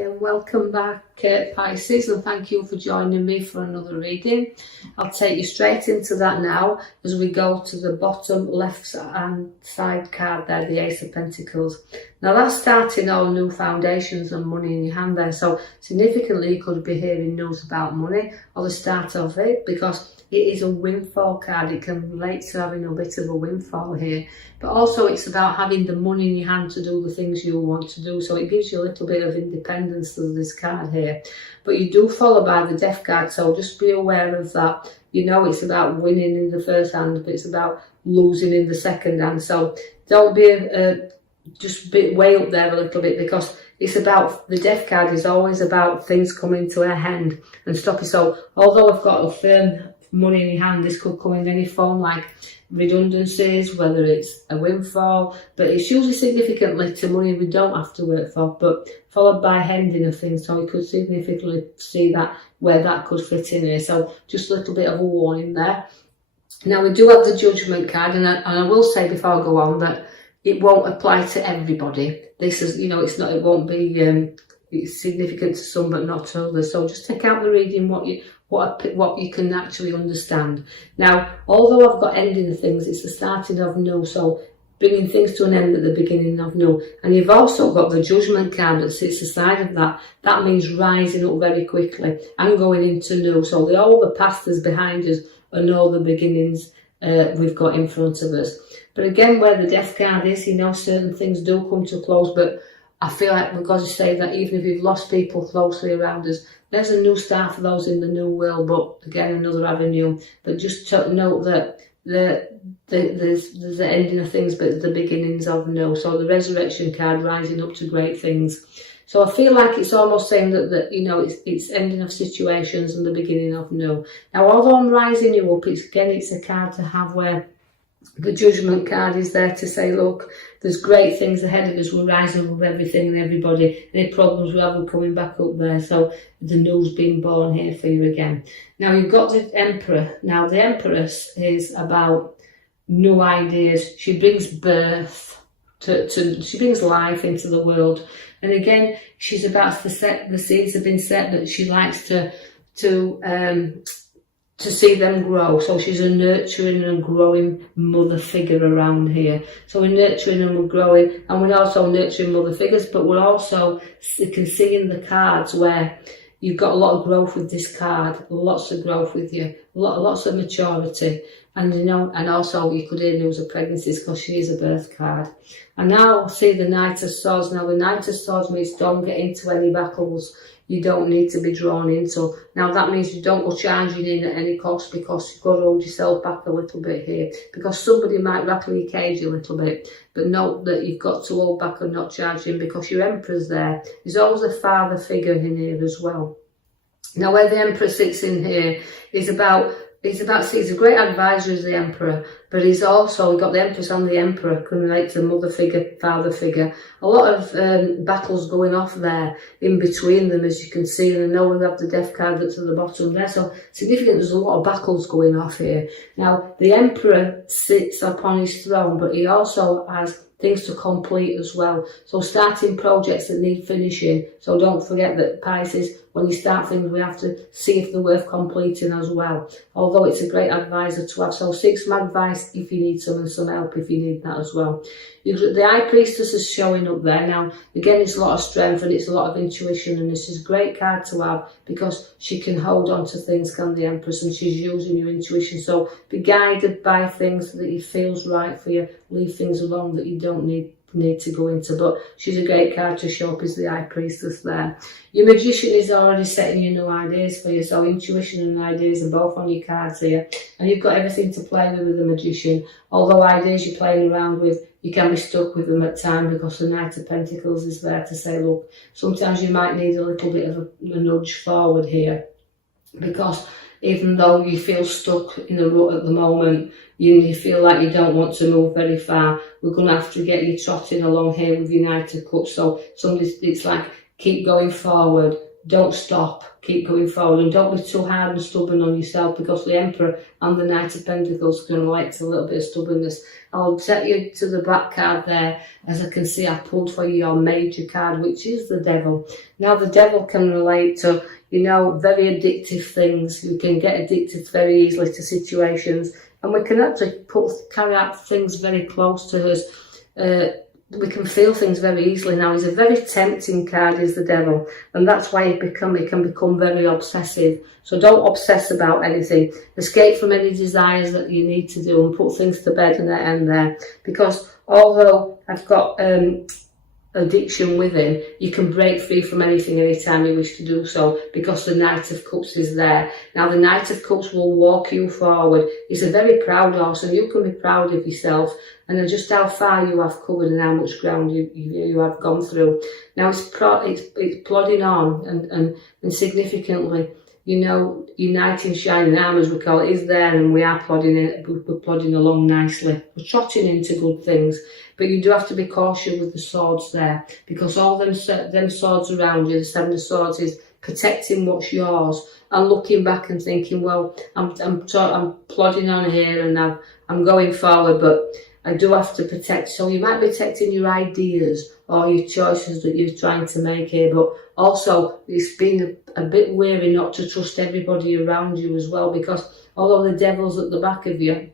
Hi and welcome back Pisces, and thank you for joining me for another reading. I'll take you straight into that now as we go to the bottom left hand side card there, the Ace of Pentacles. Now that's starting all new foundations and money in your hand there, so significantly you could be hearing news about money or the start of it, because it is a windfall card. It can relate to having a bit of a windfall here, but also it's about having the money in your hand to do the things you want to do, so it gives you a little bit of independence to this card here. But you do follow by the Death card, so just be aware of that. You know, it's about winning in the first hand, but it's about losing in the second hand, so don't be just way up there a little bit, because it's about, the Death card is always about things coming to a end and stopping. So although I've got a firm money in your hand, this could come in any form, like redundancies, whether it's a windfall, but it's usually significantly to money we don't have to work for, but followed by ending of things, so we could significantly see that where that could fit in here. So just a little bit of a warning there. Now we do have the Judgment card, and I will say before I go on that it won't apply to everybody. This is, you know, it's not, it won't be it's significant to some but not to others, so just take out the reading what you can actually understand. Now, although I've got ending of things, it's the starting of new, so bringing things to an end at the beginning of new. And you've also got the Judgment card that sits aside of that. That means rising up very quickly and going into new. So all the past is behind us and all the beginnings we've got in front of us. But again, where the Death card is, you know, certain things do come to a close, but I feel like we've got to say that even if we've lost people closely around us, there's a new start for those in the new world, but again, another avenue. But just to note that there's the ending of things, but the beginnings of new. So the Resurrection card, rising up to great things. So I feel like it's almost saying that you know, it's ending of situations and the beginning of new. Now, although I'm rising you up, it's a card to have where the Judgment card is there to say, look, there's great things ahead of us. We're rising above everything and everybody. Any problems we have, we're coming back up there. So the new's being born here for you again. Now you've got the Emperor. Now the Empress is about new ideas. She brings birth she brings life into the world. And again, she's about to set, the seeds have been set that she likes to see them grow. So she's a nurturing and growing mother figure around here. So we're nurturing and we're growing, and we're also nurturing mother figures, but we're also, you can see in the cards where you've got a lot of growth with this card, lots of growth with you, lots of maturity. And you know, and also you could hear news of pregnancies because she is a birth card. And now see the Knight of Swords. Now the Knight of Swords means don't get into any battles you don't need to be drawn into. Now that means you don't go charging in at any cost, because you've got to hold yourself back a little bit here, because somebody might rattle your cage a little bit, but note that you've got to hold back and not charge in, because your Emperor's there. There's always a father figure in here as well. Now where the Emperor sits in here is about, he's a great advisor as the Emperor, but he's also got the Empress and the Emperor can relate to mother figure, father figure. A lot of battles going off there in between them, as you can see, and I know we have the Death card that's at the bottom there, so significant, there's a lot of battles going off here. Now the Emperor sits upon his throne, but he also has things to complete as well. So starting projects that need finishing. So don't forget that Pisces, when you start things, we have to see if they're worth completing as well. Although it's a great advisor to have. So seek some advice if you need some, and some help if you need that as well. The High Priestess is showing up there. Now, again, it's a lot of strength and it's a lot of intuition, and this is a great card to have because she can hold on to things, can the Empress, and she's using your intuition. So be guided by things that it feels right for you. Leave things alone that you don't need to go into, but she's a great card to show up as the High Priestess there. Your Magician is already setting you new ideas for you, so intuition and ideas are both on your cards here, and you've got everything to play with the Magician. Although ideas you're playing around with, you can be stuck with them at times, because the Knight of Pentacles is there to say, look, sometimes you might need a little bit of a nudge forward here, because even though you feel stuck in a rut at the moment, you feel like you don't want to move very far, we're going to have to get you trotting along here with your Knight of Cups. So it's like, keep going forward, don't stop, keep going forward, and don't be too hard and stubborn on yourself, because the Emperor and the Knight of Pentacles can relate to a little bit of stubbornness. I'll set you to the back card there. As I can see, I pulled for you your major card, which is the Devil. Now, the Devil can relate to, you know, very addictive things. You can get addicted very easily to situations, and we can actually carry out things very close to us. We can feel things very easily. Now, he's a very tempting card, is the Devil, and that's why it can become very obsessive. So don't obsess about anything. Escape from any desires that you need to do, and put things to bed and end there. Because although I've got addiction with him, you can break free from anything anytime you wish to do so, because the Knight of Cups is there. Now, the Knight of Cups will walk you forward. He's a very proud horse, and you can be proud of yourself and just how far you have covered and how much ground you have gone through. Now, it's plodding on, and significantly, you know, uniting shining armour, as we call it, is there, and we are we're plodding along nicely. We're trotting into good things, but you do have to be cautious with the swords there, because all them swords around you, the Seven of Swords, is protecting what's yours, and looking back and thinking, well, I'm plodding on here, and I'm going forward, but I do have to protect. So you might be protecting your ideas or your choices that you're trying to make here, but also it's been a bit wary not to trust everybody around you as well, because although the Devil's at the back of you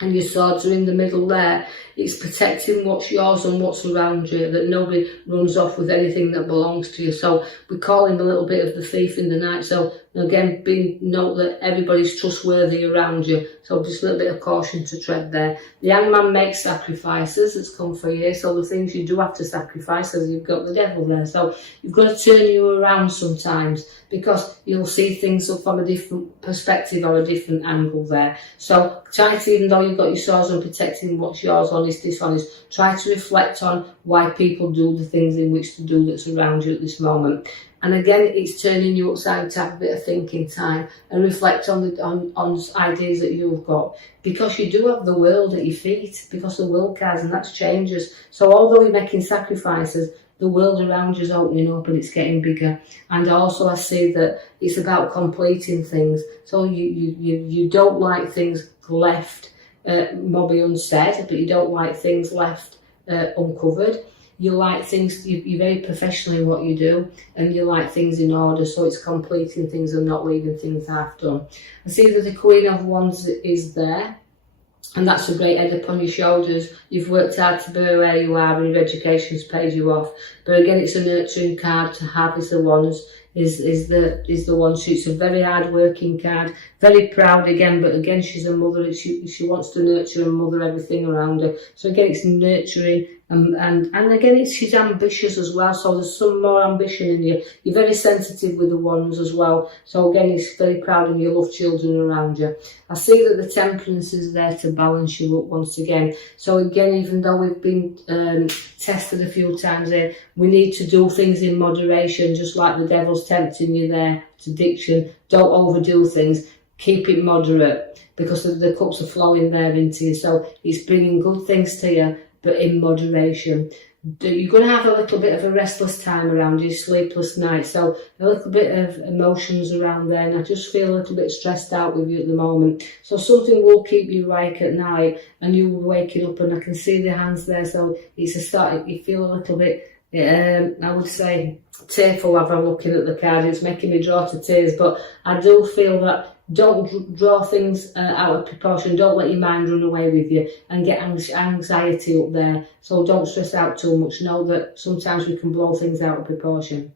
and your swords are in the middle there, it's protecting what's yours and what's around you, that nobody runs off with anything that belongs to you. So we call him a little bit of the thief in the night. So again, note that everybody's trustworthy around you. So just a little bit of caution to tread there. The Hangman makes sacrifices. It's come for you. So the things you do have to sacrifice, as you've got the Devil there. So you've got to turn you around sometimes, because you'll see things from a different perspective or a different angle there. So try to, even though you've got your swords on protecting what's yours, honest, dishonest, try to reflect on why people do the things in which to do that's around you at this moment. And again, it's turning you upside to have a bit of thinking time and reflect on ideas that you've got, because you do have the world at your feet, because the world cards, and that's changes. So although you're making sacrifices, the world around you is opening up and it's getting bigger. And also I see that it's about completing things. So you don't like things left maybe unsaid, but you don't like things left uncovered. You like things, you're very professional in what you do, and you like things in order, so it's completing things and not leaving things half done. I see that the Queen of Wands is there, and that's a great head upon your shoulders. You've worked hard to be where you are, and your education's paid you off. But again, it's a nurturing card to have, is the Wands. Is the one. She's a very hard working card, very proud again, but again she's a mother. She wants to nurture and mother everything around her. So again, it's nurturing, and again she's ambitious as well. So there's some more ambition in you. You're very sensitive with the Wands as well. So again, it's very proud, and you love children around you. I see that the Temperance is there to balance you up once again. So again, even though we've been tested a few times here, we need to do things in moderation, just like the Devil's tempting you there. It's addiction. Don't overdo things. Keep it moderate, because the cups are flowing there into you. So it's bringing good things to you, but in moderation. You're going to have a little bit of a restless time around you, sleepless nights, so a little bit of emotions around there, and I just feel a little bit stressed out with you at the moment. So something will keep you awake at night, and you will waking up, and I can see the hands there, so it's a start. You feel a little bit, I would say, tearful as I'm looking at the card. It's making me draw to tears, but I do feel that don't draw things out of proportion. Don't let your mind run away with you and get anxiety up there. So don't stress out too much. Know that sometimes we can blow things out of proportion.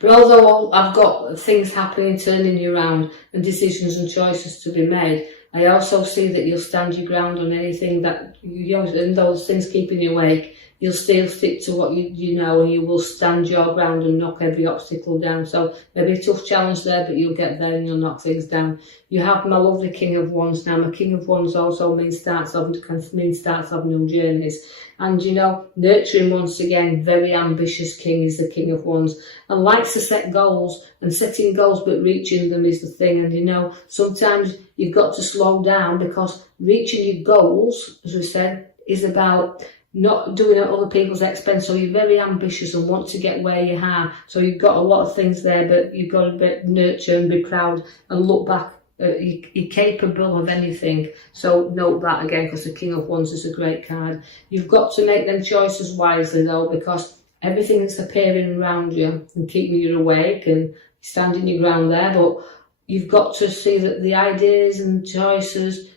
But although I've got things happening, turning you around, and decisions and choices to be made, I also see that you'll stand your ground on anything that, and those things keeping you awake, you'll still stick to what you know, and you will stand your ground and knock every obstacle down. So maybe a tough challenge there, but you'll get there and you'll knock things down. You have my lovely King of Wands now. My King of Wands also means starts of new journeys. And you know, nurturing once again, very ambitious king is the King of Wands, and likes to set goals, and setting goals but reaching them is the thing. And you know, sometimes you've got to slow down, because reaching your goals, as we said, is about not doing it at other people's expense. So you're very ambitious and want to get where you are. So you've got a lot of things there, but you've got to nurture and be proud and look back. You're capable of anything. So note that again, because the King of Wands is a great card. You've got to make them choices wisely though, because everything that's appearing around you and keeping you awake and standing your ground there, but you've got to see that the ideas and choices,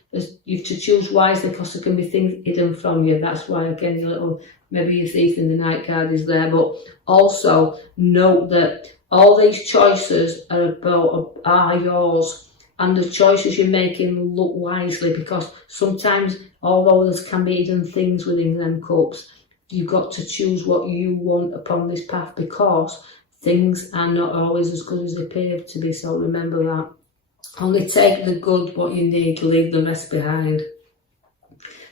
you have to choose wisely, because there can be things hidden from you. That's why again your little, maybe your thief in the night card is there. But also note that all these choices are yours, and the choices you're making, look wisely, because sometimes although there can be hidden things within them cups, you've got to choose what you want upon this path, because things are not always as good as they appear to be. So remember that. Only take the good, what you need, leave the rest behind.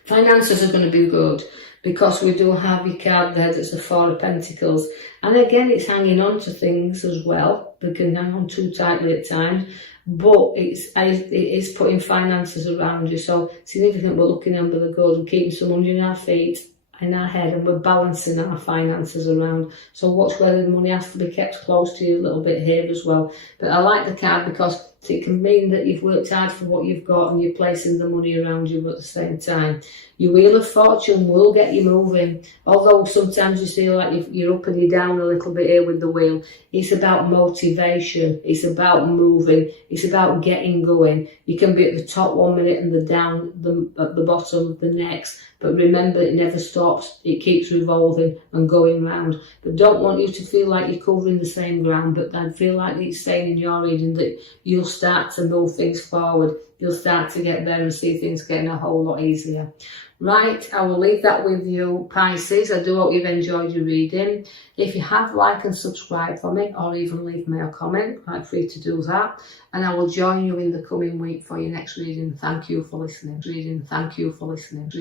Finances are going to be good, because we do have your card there that's the Four of Pentacles. And again, it's hanging on to things as well. They can hang on too tightly at times. But it is putting finances around you. So significant, we're looking under the good and keeping some under our feet, in our head, and we're balancing our finances around. So watch where the money has to be kept close to you a little bit here as well. But I like the card because it can mean that you've worked hard for what you've got and you're placing the money around you at the same time. Your Wheel of Fortune will get you moving. Although sometimes you feel like you're up and you're down a little bit here with the wheel. It's about motivation. It's about moving. It's about getting going. You can be at the top 1 minute and at the bottom the next. But remember, it never stops. It keeps revolving and going round. But don't want you to feel like you're covering the same ground. But I feel like it's saying in your reading that you'll start to move things forward. You'll start to get there and see things getting a whole lot easier. Right, I will leave that with you, Pisces. I do hope you've enjoyed your reading. If you have, like and subscribe for me, or even leave me a comment, I'm free to do that. And I will join you in the coming week for your next reading. Thank you for listening.